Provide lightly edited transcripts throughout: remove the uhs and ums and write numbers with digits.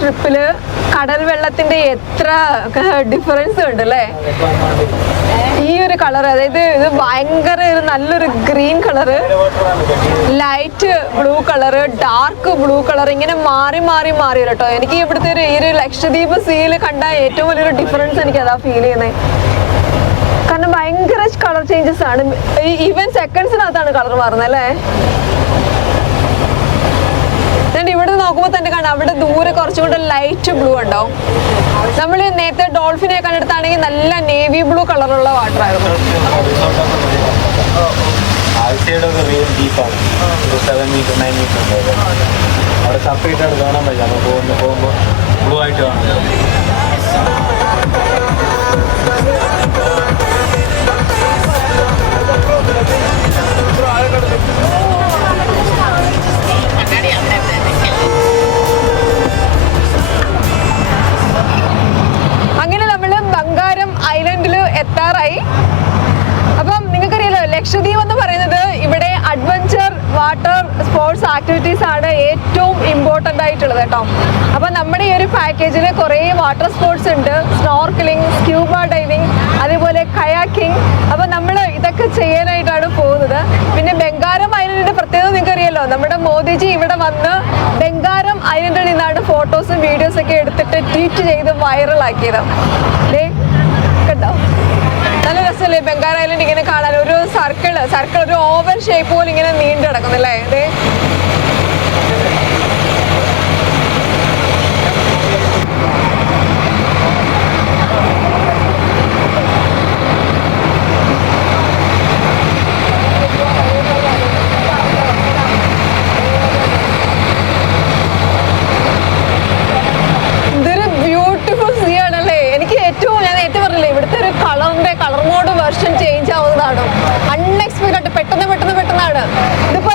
ട്രിപ്പില് കടൽ വെള്ളത്തിന്റെ എത്ര ഡിഫറൻസ് ഉണ്ട് അല്ലേ? ഈ ഒരു കളർ, അതായത് ഇത് ഭയങ്കര നല്ലൊരു green colour, light blue colour, dark blue colour, ഇങ്ങനെ മാറി മാറി മാറി കേട്ടോ. എനിക്ക് ഇവിടുത്തെ ഈ ഒരു ലക്ഷദ്വീപ് സീല് കണ്ട ഏറ്റവും വലിയൊരു ഡിഫറൻസ് എനിക്ക് അതാ ഫീൽ ചെയ്യുന്നത്. കാരണം ഭയങ്കര കളർ ചേഞ്ചസ് ആണ്. ഈവൻ സെക്കൻഡ്സിനകത്താണ് കളർ മാറുന്നത് അല്ലേ? ഇവിടെ നോക്കുമ്പോൾ തന്നെ കാണാം, അവിടെ ദൂരെ കുറച്ചും കൂടെ ലൈറ്റ് ബ്ലൂ ഉണ്ടാവും. നമ്മൾ നേരത്തെ ഡോൾഫിനെ കണ്ടെടുത്താണെങ്കിൽ നല്ല നേവി ബ്ലൂ കളറുള്ള വാട്ടർ ആയിരുന്നു. എത്താറായി. അപ്പം നിങ്ങൾക്കറിയാലോ, ലക്ഷദ്വീപ് എന്ന് പറയുന്നത് ഇവിടെ അഡ്വഞ്ചർ വാട്ടർ സ്പോർട്സ് ആക്ടിവിറ്റീസ് ആണ് ഏറ്റവും ഇമ്പോർട്ടൻ്റ് ആയിട്ടുള്ളത് കേട്ടോ. അപ്പം നമ്മുടെ ഈ ഒരു പാക്കേജിൽ കുറേ വാട്ടർ സ്പോർട്സ് ഉണ്ട്. സ്നോർക്കലിംഗ്, സ്ക്യൂബ ഡൈവിംഗ്, അതേപോലെ കയാക്കിംഗ്. അപ്പം നമ്മൾ ഇതൊക്കെ ചെയ്യാനായിട്ടാണ് പോകുന്നത്. പിന്നെ ബംഗാരം ഐലൻഡിന്റെ പ്രത്യേകത നിങ്ങൾക്കറിയാലോ, നമ്മുടെ മോദിജി ഇവിടെ വന്ന് ബംഗാരം ഐലൻഡിൽ നിന്നാണ് ഫോട്ടോസും വീഡിയോസും ഒക്കെ എടുത്തിട്ട് ട്വീറ്റ് ചെയ്ത് വൈറലാക്കിയത്. കണ്ടോ, നല്ല രസമല്ലേ ബംഗാർ ഐലൻഡ് ഇങ്ങനെ കാണാൻ? ഒരു സർക്കിൾ ഒരു ഓവൽ ഷേപ്പ് പോലെ ഇങ്ങനെ നീണ്ടു കിടക്കുന്നല്ലേ? അതെ, കളർ മോഡ് വെർഷൻ ചേഞ്ച് ആവുന്നതാണ്. അൺഎക്സ്പെക്ടഡ്, പെട്ടെന്നാണ്.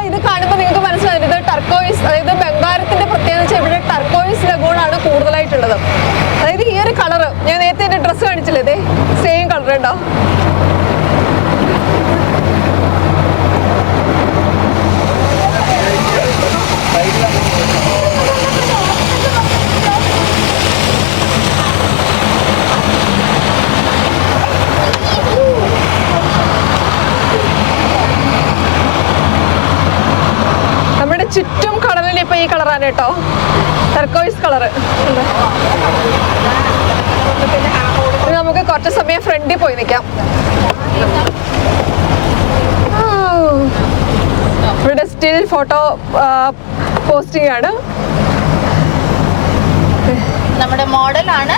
ഇത് കാണുമ്പോൾ നിങ്ങൾക്ക് മനസ്സിലാവും ഇത് ടർക്കോയിസ്, അതായത് ബംഗാരത്തിന്റെ പ്രത്യേകിച്ച് ഇവിടെ ടർക്കോയിസ് ലഗൂണാണ് കൂടുതലായിട്ടുള്ളത്. അതായത് ഈ ഒരു കളർ ഞാൻ നേരത്തെ എന്റെ ഡ്രസ്സ് കാണിച്ചില്ലേ, ഇതേ സെയിം കളർ ഉണ്ടോ? ചുറ്റും കളറിൽ ഇപ്പൊ ഈ കളറാണ് കേട്ടോ, ടർക്കോയിസ് കളറ്. നമുക്ക് കുറച്ച് സമയം ഫ്രണ്ടിൽ പോയി നിൽക്കാം. ഇവിടെ സ്റ്റിൽ ഫോട്ടോ പോസ്റ്റിംഗ് ആണ്. നമ്മുടെ മോഡലാണ്.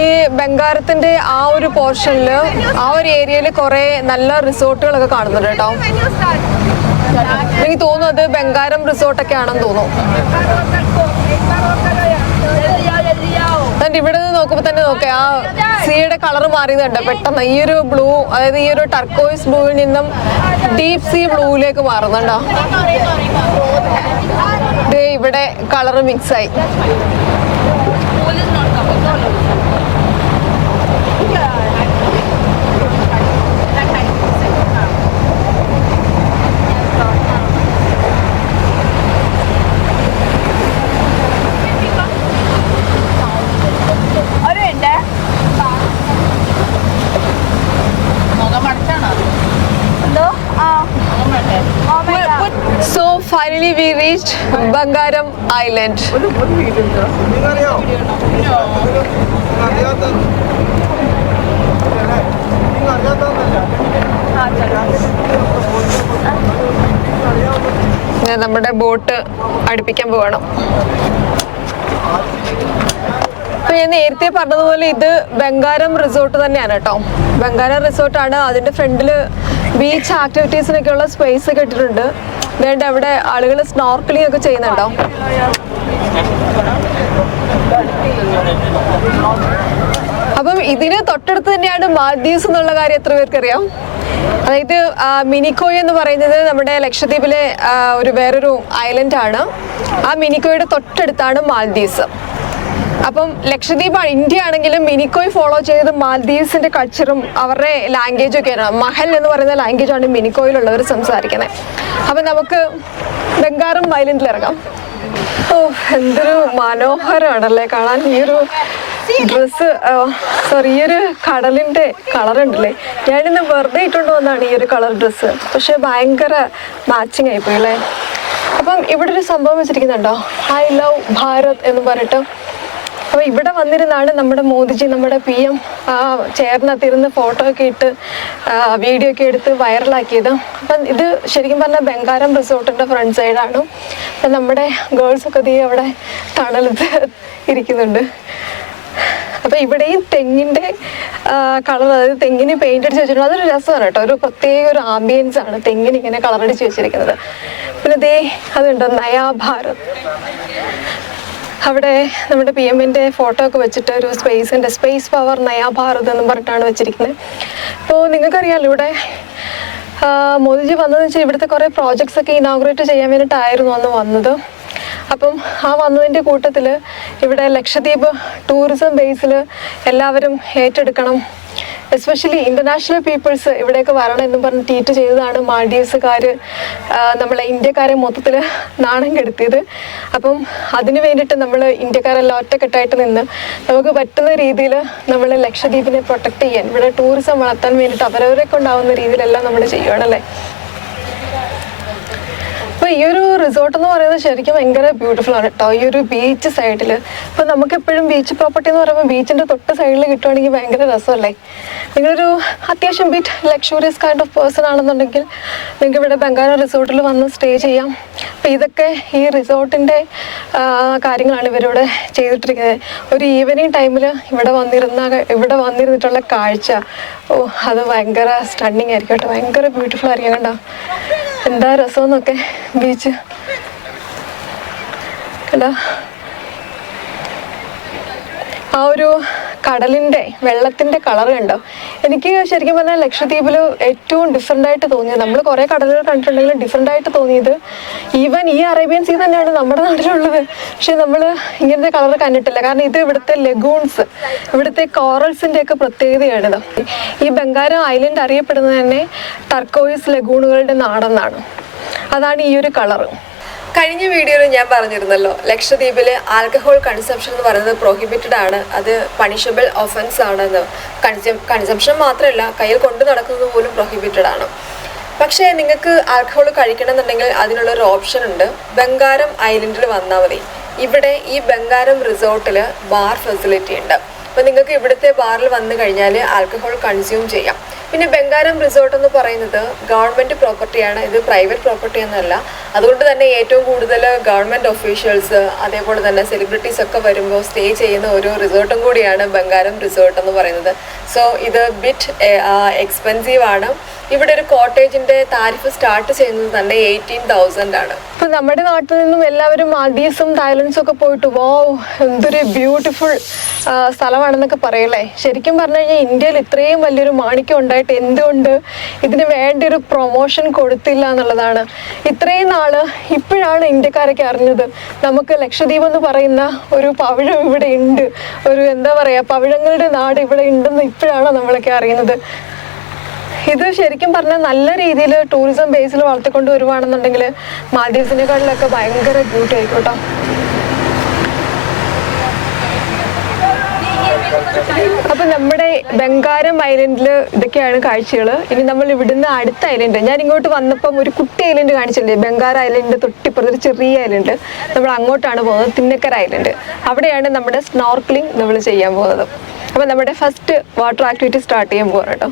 ഈ ബംഗാരത്തിന്റെ ആ ഒരു പോർഷനിൽ ആ ഒരു ഏരിയയിൽ കുറെ നല്ല റിസോർട്ടുകളൊക്കെ കാണുന്നുണ്ട് കേട്ടോ. എനിക്ക് തോന്നുന്നു അത് ബംഗാരം റിസോർട്ടൊക്കെ ആണെന്ന് തോന്നുന്നു. ഇവിടെ നിന്ന് നോക്കുമ്പോൾ തന്നെ നോക്കാം ആ സീയുടെ കളർ മാറിയതുണ്ട് പെട്ടെന്ന്. ഈ ഒരു ബ്ലൂ, അതായത് ഈ ഒരു ടർക്കോയിസ് ബ്ലൂവിൽ നിന്നും ഡീപ് സീ ബ്ലൂവിലേക്ക് മാറുന്നുണ്ടോ. ഇവിടെ കളർ മിക്സ് ആയി. So finally we reached Bangaram Island. നമ്മുടെ ബോട്ട് അടുപ്പിക്കാൻ പോകണം. അപ്പൊ ഞാൻ നേരത്തെ പറഞ്ഞതുപോലെ ഇത് ബംഗാരം റിസോർട്ട് തന്നെയാണ് കേട്ടോ. ബംഗാരം റിസോർട്ടാണ്. അതിന്റെ ഫ്രണ്ടില് ബീച്ച് ആക്ടിവിറ്റീസിനൊക്കെ ഉള്ള സ്പേസ് ഒക്കെ ഇട്ടിട്ടുണ്ട്. വേണ്ട അവിടെ ആളുകൾ സ്നോർക്കലിംഗ് ഒക്കെ ചെയ്യുന്നുണ്ടോ. അപ്പം ഇതിന് തൊട്ടടുത്ത് തന്നെയാണ് മാൽദീവ്സ് എന്നുള്ള കാര്യം എത്ര പേർക്കറിയാം? അതായത് മിനിക്കോയ് എന്ന് പറയുന്നത് നമ്മുടെ ലക്ഷദ്വീപിലെ വേറൊരു ഐലൻഡ് ആണ്. ആ മിനിക്കോയുടെ തൊട്ടടുത്താണ് മാൽദീവ്സ്. അപ്പം ലക്ഷദ്വീപ് ഇന്ത്യ ആണെങ്കിലും മിനിക്കോയ് ഫോളോ ചെയ്ത് മാൽദീവ്സിന്റെ കൾച്ചറും അവരുടെ ലാംഗ്വേജും ഒക്കെയാണ്. മഹൽ എന്ന് പറയുന്ന ലാംഗ്വേജാണ് മിനിക്കോയിലുള്ളവർ സംസാരിക്കുന്നത്. അപ്പം നമുക്ക് ബംഗാരം ഐലൻഡിൽ ഇറങ്ങാം. ഓ, എന്തൊരു മനോഹരമാണല്ലേ കാണാൻ. ഈ ഒരു ഡ്രസ്സ്, സോറി, ഈ ഒരു കടലിൻ്റെ കളറുണ്ടല്ലേ. ഞാനിന്ന് വെറുതെ ഇട്ടുകൊണ്ട് വന്നതാണ് ഈ ഒരു കളർ ഡ്രസ്സ്. പക്ഷെ ഭയങ്കര മാച്ചിങ് ആയിപ്പോയി അല്ലേ. അപ്പം ഇവിടെ ഒരു സംഭവം വെച്ചിരിക്കുന്നുണ്ടോ, ഐ ലവ് ഭാരത് എന്ന് പറഞ്ഞിട്ട്. അപ്പോൾ ഇവിടെ വന്നിരുന്നാണ് നമ്മുടെ മോദിജി, നമ്മുടെ PM ചേർന്നത്തിരുന്ന് ഫോട്ടോ ഒക്കെ ഇട്ട് വീഡിയോ ഒക്കെ എടുത്ത് വൈറലാക്കിയത്. അപ്പം ഇത് ശരിക്കും പറഞ്ഞാൽ ബംഗാരം റിസോർട്ടിൻ്റെ ഫ്രണ്ട് സൈഡാണ്. അപ്പം നമ്മുടെ ഗേൾസൊക്കെ തീ അവിടെ തണലത്ത് ഇരിക്കുന്നുണ്ട്. അപ്പോൾ ഇവിടെയും തെങ്ങിൻ്റെ കളർ, അതായത് തെങ്ങിന് പെയിൻ്റ് അടിച്ച് വെച്ചിട്ടുണ്ട്. അതൊരു രസമാണ് കേട്ടോ. ഒരു പ്രത്യേക ഒരു ആംബിയൻസ് ആണ് തെങ്ങിന് ഇങ്ങനെ കളറടിച്ച് വെച്ചിരിക്കുന്നത്. പിന്നെ ദേ അതുണ്ട് നയാ ഭാരത്. അവിടെ നമ്മുടെ PM-ൻ്റെ ഫോട്ടോ ഒക്കെ വെച്ചിട്ട് ഒരു സ്പേസ് പവർ നയാ ഭാരത് എന്ന് പറഞ്ഞിട്ടാണ് വെച്ചിരിക്കുന്നത്. അപ്പോൾ നിങ്ങൾക്കറിയാമല്ലോ ഇവിടെ മോദിജി വന്നതെന്ന് വെച്ചാൽ ഇവിടുത്തെ കുറേ പ്രോജക്ട്സ് ഒക്കെ ഇനോഗ്രേറ്റ് ചെയ്യാൻ വേണ്ടിയിട്ടായിരുന്നു അന്ന് വന്നത്. അപ്പം ആ വന്നതിൻ്റെ കൂട്ടത്തിൽ ഇവിടെ ലക്ഷദ്വീപ് ടൂറിസം ബേസിൽ എല്ലാവരും ഏറ്റെടുക്കണം, എസ്പെഷ്യലി ഇൻ്റർനാഷണൽ പീപ്പിൾസ് ഇവിടേക്ക് വരണം എന്ന് പറഞ്ഞ് ട്വീറ്റ് ചെയ്തതാണ് മാൽഡീവ്സുകാർ നമ്മളെ ഇന്ത്യക്കാരെ മൊത്തത്തിൽ നാണം കെടുത്തിയത്. അപ്പം അതിന് വേണ്ടിയിട്ട് നമ്മൾ ഇന്ത്യക്കാരെല്ലാം ഒറ്റക്കെട്ടായിട്ട് നിന്ന് നമുക്ക് പറ്റുന്ന രീതിയിൽ നമ്മൾ ലക്ഷദ്വീപിനെ പ്രൊട്ടക്റ്റ് ചെയ്യാൻ, ഇവിടെ ടൂറിസം വളർത്താൻ വേണ്ടിയിട്ട് അവരവരെ കൊണ്ടാവുന്ന രീതിയിലെല്ലാം നമ്മൾ ചെയ്യുകയാണല്ലേ. അപ്പോൾ ഈ ഒരു റിസോർട്ട് എന്ന് പറയുന്നത് ശരിക്കും ഭയങ്കര ബ്യൂട്ടിഫുൾ ആണ് കേട്ടോ. ഈ ഒരു ബീച്ച് സൈഡിൽ ഇപ്പോൾ നമുക്കെപ്പോഴും ബീച്ച് പ്രോപ്പർട്ടി എന്ന് പറയുമ്പോൾ ബീച്ചിൻ്റെ തൊട്ട് സൈഡിൽ കിട്ടുവാണെങ്കിൽ ഭയങ്കര രസമല്ലേ. നിങ്ങളൊരു അത്യാവശ്യം bit luxurious kind of person ആണെന്നുണ്ടെങ്കിൽ നിങ്ങൾക്ക് ഇവിടെ ബംഗാരം റിസോർട്ടിൽ വന്ന് സ്റ്റേ ചെയ്യാം. അപ്പോൾ ഇതൊക്കെ ഈ റിസോർട്ടിൻ്റെ കാര്യങ്ങളാണ് ഇവരിവിടെ ചെയ്തിട്ടിരിക്കുന്നത്. ഒരു ഈവനിങ് ടൈമിൽ ഇവിടെ വന്നിരുന്നിട്ടുള്ള കാഴ്ച, ഓ അത് ഭയങ്കര സ്റ്റണ്ണിങ് ആയിരിക്കും കേട്ടോ. ഭയങ്കര ബ്യൂട്ടിഫുൾ ആയിരിക്കും കണ്ടോ. എന്താ രസമെന്നൊക്കെ ബീച്ച് കണ്ടോ. ആ ഒരു കടലിൻ്റെ വെള്ളത്തിൻ്റെ കളർ കണ്ടോ. എനിക്ക് ശരിക്കും പറഞ്ഞാൽ ലക്ഷദ്വീപിൽ ഏറ്റവും ഡിഫറെൻ്റായിട്ട് തോന്നിയത്, നമ്മൾ കുറേ കടലുകൾ കണ്ടിട്ടുണ്ടെങ്കിലും ഡിഫറെൻ്റായിട്ട് തോന്നിയത് ഈവൻ ഈ അറേബ്യൻ സീ തന്നെയാണ് നമ്മുടെ നാട്ടിലുള്ളത്. പക്ഷേ നമ്മൾ ഇങ്ങനത്തെ കളർ കണ്ടിട്ടില്ല. കാരണം ഇത് ഇവിടുത്തെ ലഗൂൺസ്, ഇവിടുത്തെ കോറൽസിൻ്റെ ഒക്കെ പ്രത്യേകതയാണിത്. ഈ ബംഗാരം ഐലൻഡ് അറിയപ്പെടുന്നത് തന്നെ ടർക്കോയിസ് ലഗൂണുകളുടെ നാടെന്നാണ്. അതാണ് ഈ ഒരു കളറ്. കഴിഞ്ഞ വീഡിയോയിൽ ഞാൻ പറഞ്ഞിരുന്നല്ലോ, ലക്ഷദ്വീപിലെ ആൽക്കഹോൾ കൺസംഷൻ എന്ന് പറയുന്നത് പ്രൊഹിബിറ്റഡ് ആണ്, അത് പണിഷബിൾ ഒഫൻസ് ആണെന്ന്. കൺസംഷൻ മാത്രമല്ല, കയ്യിൽ കൊണ്ടു നടക്കുന്നത് പോലും പ്രൊഹിബിറ്റഡ് ആണ്. പക്ഷേ നിങ്ങൾക്ക് ആൽക്കഹോൾ കഴിക്കണം എന്നുണ്ടെങ്കിൽ അതിനുള്ളൊരു ഓപ്ഷൻ ഉണ്ട്. ബംഗാരം ഐലൻഡിൽ വന്നാൽ മതി. ഇവിടെ ഈ ബംഗാരം റിസോർട്ടിൽ ബാർ ഫെസിലിറ്റി ഉണ്ട്. അപ്പോൾ നിങ്ങൾക്ക് ഇവിടുത്തെ ബാറിൽ വന്നു കഴിഞ്ഞാൽ ആൽക്കഹോൾ കൺസ്യൂം ചെയ്യാം. പിന്നെ ബംഗാരം റിസോർട്ട് എന്ന് പറയുന്നത് ഗവൺമെൻറ് പ്രോപ്പർട്ടിയാണ്, ഇത് പ്രൈവറ്റ് പ്രോപ്പർട്ടി ഒന്നുമല്ല. അതുകൊണ്ട് തന്നെ ഏറ്റവും കൂടുതൽ ഗവൺമെൻറ് ഒഫീഷ്യൽസ് അതേപോലെ തന്നെ സെലിബ്രിറ്റീസ് ഒക്കെ വരുമ്പോൾ സ്റ്റേ ചെയ്യുന്ന ഒരു റിസോർട്ടും കൂടിയാണ് ബംഗാരം റിസോർട്ട് എന്ന് പറയുന്നത്. സോ ഇത് ബിറ്റ് എക്സ്പെൻസീവ് ആണ്. ഇവിടെ ഒരു കോട്ടേജിൻ്റെ താരിഫ് സ്റ്റാർട്ട് ചെയ്യുന്നത് തന്നെ 18,000 ആണ്. ഇപ്പം നമ്മുടെ നാട്ടിൽ നിന്നും എല്ലാവരും മാൽദീവ്സും തായ്ലൻഡ്സും ഒക്കെ പോയിട്ട് എന്തൊരു ബ്യൂട്ടിഫുൾ സ്ഥലമാണെന്നൊക്കെ പറയല്ലേ. ശരിക്കും പറഞ്ഞു കഴിഞ്ഞാൽ ഇന്ത്യയിൽ ഇത്രയും വലിയൊരു മാണിക്യം ഉണ്ടായിട്ട് എന്തുകൊണ്ട് ഇതിന് വേണ്ടി ഒരു പ്രൊമോഷൻ കൊടുത്തില്ല എന്നുള്ളതാണ്. ഇത്രയും നാള് ഇപ്പോഴാണ് ഇന്ത്യക്കാരൊക്കെ അറിഞ്ഞത് നമുക്ക് ലക്ഷദ്വീപ് എന്ന് പറയുന്ന ഒരു പവിഴം ഇവിടെ ഉണ്ട്, ഒരു എന്താ പറയുക പവിഴങ്ങളുടെ നാട് ഇവിടെ ഉണ്ടെന്ന് ഇപ്പോഴാണ് നമ്മളൊക്കെ അറിയുന്നത്. ഇത് ശരിക്കും പറഞ്ഞാൽ നല്ല രീതിയിൽ ടൂറിസം ബേസിൽ വളർത്തിക്കൊണ്ട് വരുവാണെന്നുണ്ടെങ്കിൽ മാൽദീവ്സിനെക്കാളിലൊക്കെ ഭയങ്കര ബ്യൂട്ടി ആയിരിക്കും കേട്ടോ. അപ്പം നമ്മുടെ ബംഗാരം ഐലൻഡിൽ ഇതൊക്കെയാണ് കാഴ്ചകൾ. ഇനി നമ്മൾ ഇവിടുന്ന് അടുത്ത ഐലൻഡ്, ഞാൻ ഇങ്ങോട്ട് വന്നപ്പം ഒരു കുട്ടി ഐലൻഡ് കാണിച്ചില്ലേ, ബംഗാർ ഐലൻഡ് തൊട്ടിപ്പുറത്ത് ഒരു ചെറിയ ഐലൻഡ്, നമ്മൾ അങ്ങോട്ടാണ് പോകുന്നത്, തിന്നക്കര ഐലൻഡ്. അവിടെയാണ് നമ്മുടെ സ്നോർക്കലിംഗ് നമ്മൾ ചെയ്യാൻ പോകുന്നത്. അപ്പം നമ്മുടെ ഫസ്റ്റ് വാട്ടർ ആക്ടിവിറ്റി സ്റ്റാർട്ട് ചെയ്യാൻ പോകാം കേട്ടോ.